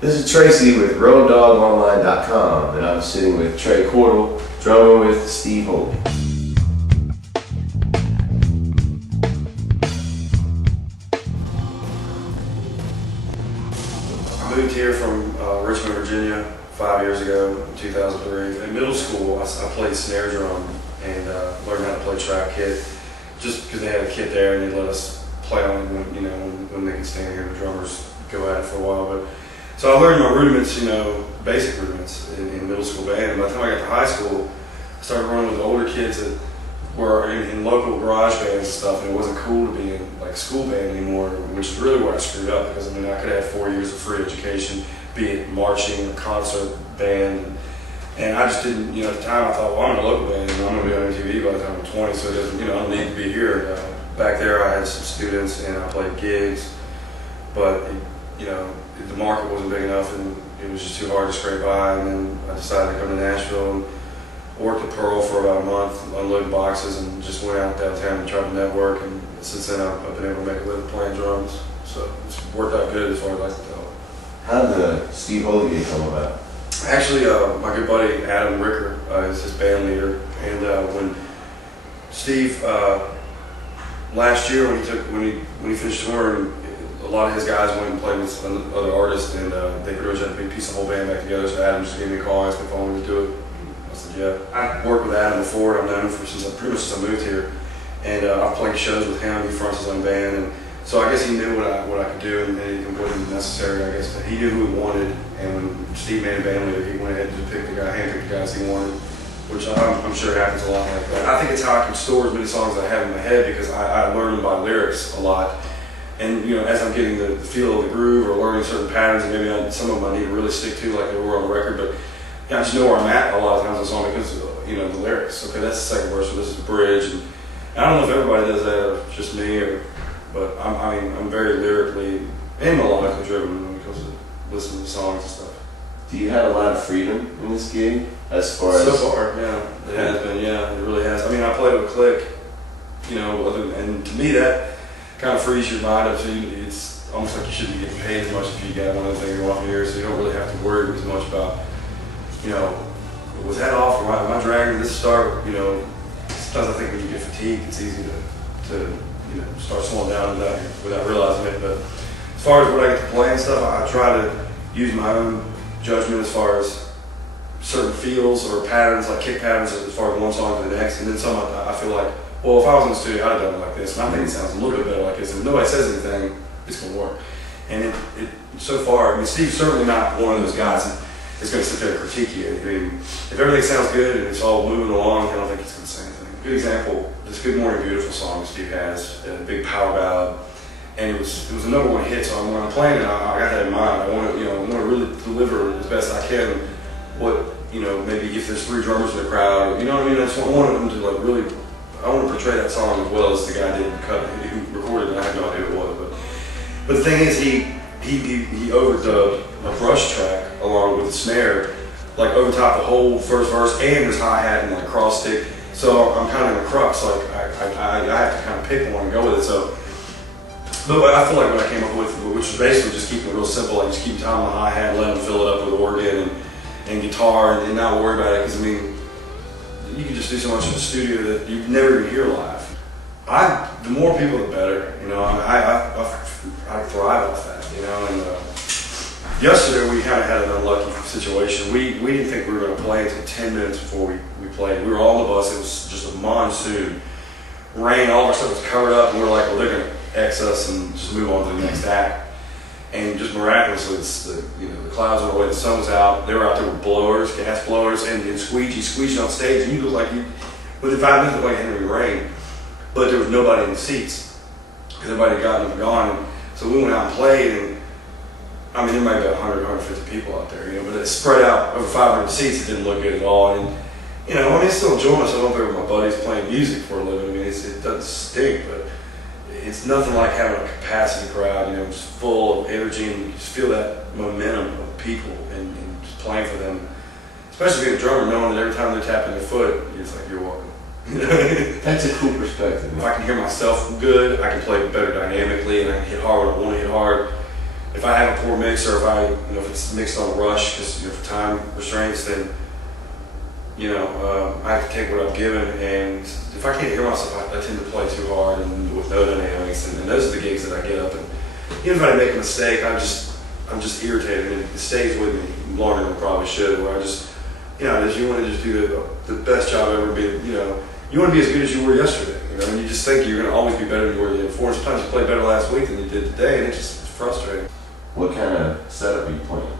This is Tracy with RoadDawgOnline.com, and I'm sitting with Trey Cordle, drummer with Steve Holy. I moved here from Richmond, Virginia 5 years ago, in 2003. In middle school, I played snare drum and learned how to play trap kit, just because they had a kit there and they let us play on it when they could stand here. The drummers go at it for a while, but so I learned my rudiments, basic rudiments in middle school band. And by the time I got to high school, I started running with older kids that were in local garage bands and stuff, and it wasn't cool to be in like school band anymore, which is really where I screwed up, because I could have 4 years of free education, be it marching or concert band, and I just didn't, at the time I thought, well, I'm in a local band and I'm going to be on MTV by the time I'm 20, so it doesn't, I don't need to be here. Back there I had some students and I played gigs, but the market wasn't big enough and it was just too hard to scrape by, and then I decided to come to Nashville and worked at Pearl for about a month, unloading boxes, and just went out downtown and tried to network, and since then I've been able to make a living playing drums, so it's worked out good as far as I can tell. How did the Steve Holy gig come about? Actually, my good buddy Adam Ricker is his band leader, and when Steve last year when he finished touring, a lot of his guys went and played with other artists, and they pretty much had to piece the whole band back together. So Adam just gave me a call, asked me if I wanted to do it. I said yeah. I worked with Adam before, and I've known him pretty much since I moved here, and I've played shows with him. He fronts his own band, and so I guess he knew what I could do and what was necessary. I guess, but he knew who he wanted, and when Steve made a band leader, he went ahead and just handpicked the guys he wanted, which I'm sure happens a lot like that. I think it's how I can store as many songs as I have in my head, because I learn them by lyrics a lot. And as I'm getting the feel of the groove or learning certain patterns, and maybe some of them I need to really stick to, like they were on the record, but I just know where I'm at a lot of times in the song because the lyrics. Okay, that's the second verse, so this is the bridge, and I don't know if everybody does that or just me, but I'm very lyrically and melodically driven when it comes to listening to songs and stuff. Do you have a lot of freedom in this gig as far as? So far, yeah, it has been. Yeah, it really has. I played with a click, and to me that kind of frees your mind up, so it's almost like you shouldn't be getting paid as much if you got one of the things off here, so you don't really have to worry as much about, was that off, or am I dragging this start? Sometimes I think when you get fatigued, it's easy to start slowing down without realizing it. But as far as what I get to play and stuff, I try to use my own judgment as far as certain feels or patterns, like kick patterns, as far as one song to the next, and then some I feel like, well, if I was in the studio, I'd have done it like this, and I think it sounds a little bit better like this. If nobody says anything, it's going to work. And it so far, Steve's certainly not one of those guys that's going to sit there and critique you. If everything sounds good and it's all moving along, I don't think he's going to say anything. Good example, this Good Morning Beautiful song that Steve has, a big power ballad, and it was a #1 hit. So when I'm playing it, I got that in mind. I want to really deliver as best I can what maybe if there's 3 drummers in the crowd, I just want them to really. I want to portray that song as well as the guy did who recorded it. I have no idea who it was, but the thing is, he overdubbed a brush track along with the snare, like over top the whole first verse and his hi-hat and like cross stick. So I'm kind of in a crux, like I have to kind of pick one and go with it. So, but I feel like what I came up with, which was basically just keeping it real simple, like just keep time on the hi-hat, let him fill it up with organ and guitar, and not worry about it, because you can just do so much in the studio that you'd never even hear live. The more people, the better. I thrive off that. And yesterday we kind of had an unlucky situation. We didn't think we were going to play until 10 minutes before we played. We were all on the bus. It was just a monsoon, rain. All of our stuff was covered up, and we were like, well, they're going to X us and just move on to the next act. And just miraculously, the clouds went away, the sun was out. They were out there with blowers, gas blowers, and squeegee on stage. And you look like within 5 minutes, it looked like Henry Rain. But there was nobody in the seats because everybody had gotten up and gone. So we went out and played, and there might be 100, 150 people out there, but it spread out over 500 seats. It didn't look good at all. And it's still enjoying myself. I'm there with my buddies playing music for a living. It doesn't stink, but it's nothing like having a capacity crowd, just full of energy, and you just feel that momentum of people and just playing for them. Especially being a drummer, knowing that every time they're tapping their foot, it's like, you're welcome. That's a cool perspective. I can hear myself good, I can play better dynamically, and I can hit hard when I want to hit hard. if I have a poor mix, or if it's mixed on a rush because for time restraints, then I have to take what I'm given. And if I can't hear myself, I tend to play too hard and with no dynamics. And those are the gigs that I get up and even if I make a mistake, I'm just irritated, and it stays with me longer than it probably should. Where I just, you want to just do the best job ever. You want to be as good as you were yesterday. And you just think you're going to always be better than you were the day before. Sometimes you play better last week than you did today, and it's just frustrating. What kind of setup are you playing?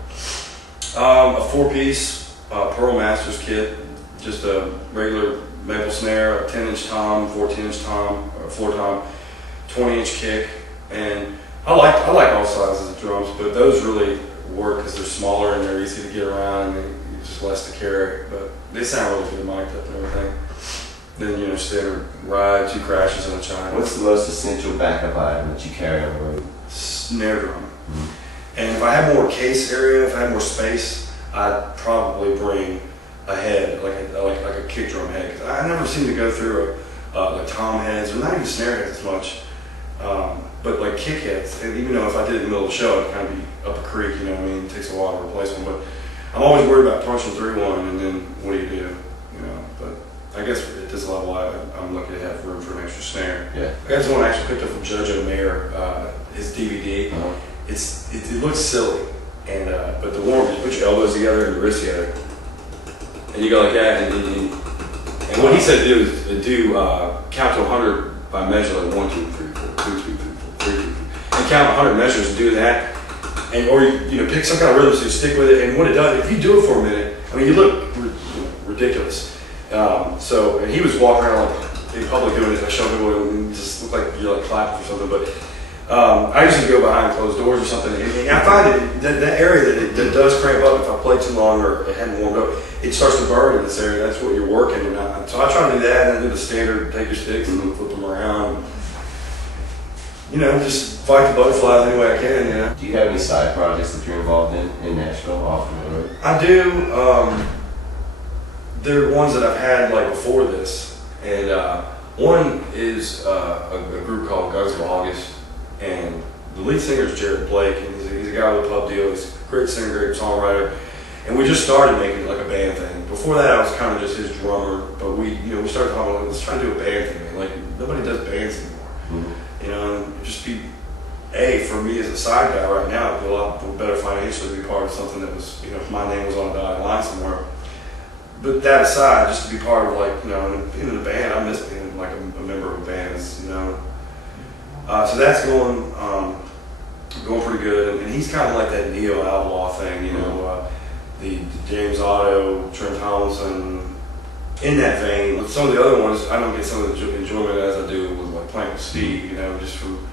A 4-piece Pearl Masters kit, just a regular maple snare, a 10-inch tom, 14-inch tom, or floor tom, 20-inch kick, and I like all sizes of drums, but those really work because they're smaller and they're easy to get around and they're just less to carry. But they sound really good mic'd up and everything. Then standard ride, 2 crashes and a chime. What's the most essential backup item that you carry on the road? Snare drum. And if I have more case area, if I have more space, I'd probably bring a head, like a kick drum head. 'Cause I never seem to go through like tom heads, or not even snare heads as much, but like kick heads. And even though if I did it in the middle of the show, it'd kind of be up a creek, it takes a while to replace one. But I'm always worried about punching through one, and then what do? But I guess at this level, I'm lucky to have room for an extra snare. Yeah. I got this one I actually picked up from Judge O'Meara, his DVD. Uh-huh. It looks silly, and but the warm, you put your elbows together and your wrists together, and you go like that, and what he said to do is count to 100 by measure, like 1, 2, 3, 4, 2, 2, 3, 4, 3, 2, 3, and count 100 measures and do that, and or you pick some kind of rhythm so you stick with it, and what it does, if you do it for a minute, you look ridiculous. And he was walking around like in public doing it. I showed him and it just looked like you're like clapping or something, but. I usually go behind closed doors or something, and I find that area that does cramp up if I play too long or it hadn't warmed up, it starts to burn in this area. That's what you're working, and so I try to do that, and I do the standard, take your sticks and then flip them around. Just fight the butterflies any way I can. Do you have any side projects that you're involved in Nashville, off the road? I do. There are ones that I've had like before this, and one is a group called Guns of August. And the lead singer is Jared Blake, and he's a guy with a pub deal. He's a great singer, great songwriter. And we just started making it like a band thing. Before that, I was kind of just his drummer. But we started talking about, let's try to do a band thing. Man. Like nobody does bands anymore. Mm-hmm. And just be for me as a side guy right now, it'd be a lot better financially to be part of something that was, if my name was on a dotted line somewhere. But that aside, just to be part of being in a band, I miss being like a member of a band. So that's going pretty good, and he's kind of like that neo outlaw thing, the James Otto, Trent Tomlinson, in that vein. Some of the other ones, I don't get some of the enjoyment as I do with like playing with Steve, just from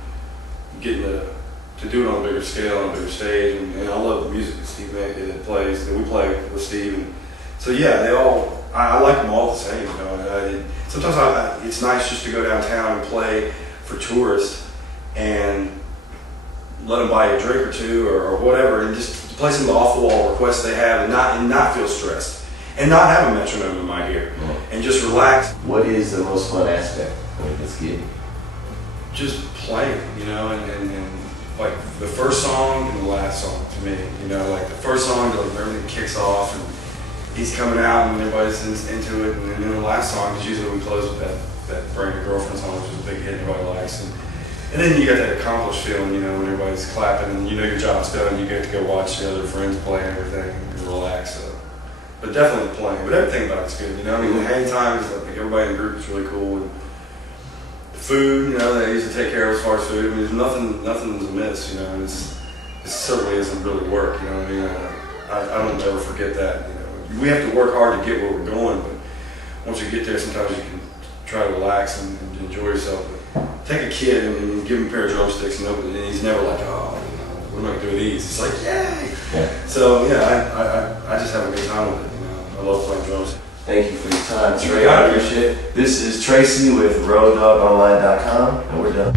getting to do it on a bigger scale, on a bigger stage, and I love the music that Steve that plays, that we play with Steve, and so yeah, I like them all the same, sometimes it's nice just to go downtown and play for tourists and let them buy you a drink or two or whatever, and just play some off-the-wall requests they have, and not feel stressed, and not have a metronome in my ear, and just relax. What is the most fun aspect of this gig? Just playing, and like the first song and the last song to me, like the first song, like everything kicks off and he's coming out and everybody's into it, and then the last song is usually we close with that Bring Your Girlfriend song, which is a big hit everybody likes, and then you get that accomplished feeling, when everybody's clapping and your job's done, you get to go watch the other friends play and everything and relax. But definitely playing, but everything about it's good, the hang time is like everybody in the group is really cool, and the food, they usually take care of as far as food. There's nothing's amiss, and it certainly isn't really work, I don't ever forget that, We have to work hard to get where we're going, but once you get there, sometimes you can try to relax and enjoy yourself. But take a kid and give him a pair of drumsticks, and he's never like, what am I going to do with these? It's like, yay! Yeah. So, I just have a good time with it, I love playing drums. Thank you for your time, Trey. I appreciate it. This is Tracy with RoadDawgOnline.com, and we're done.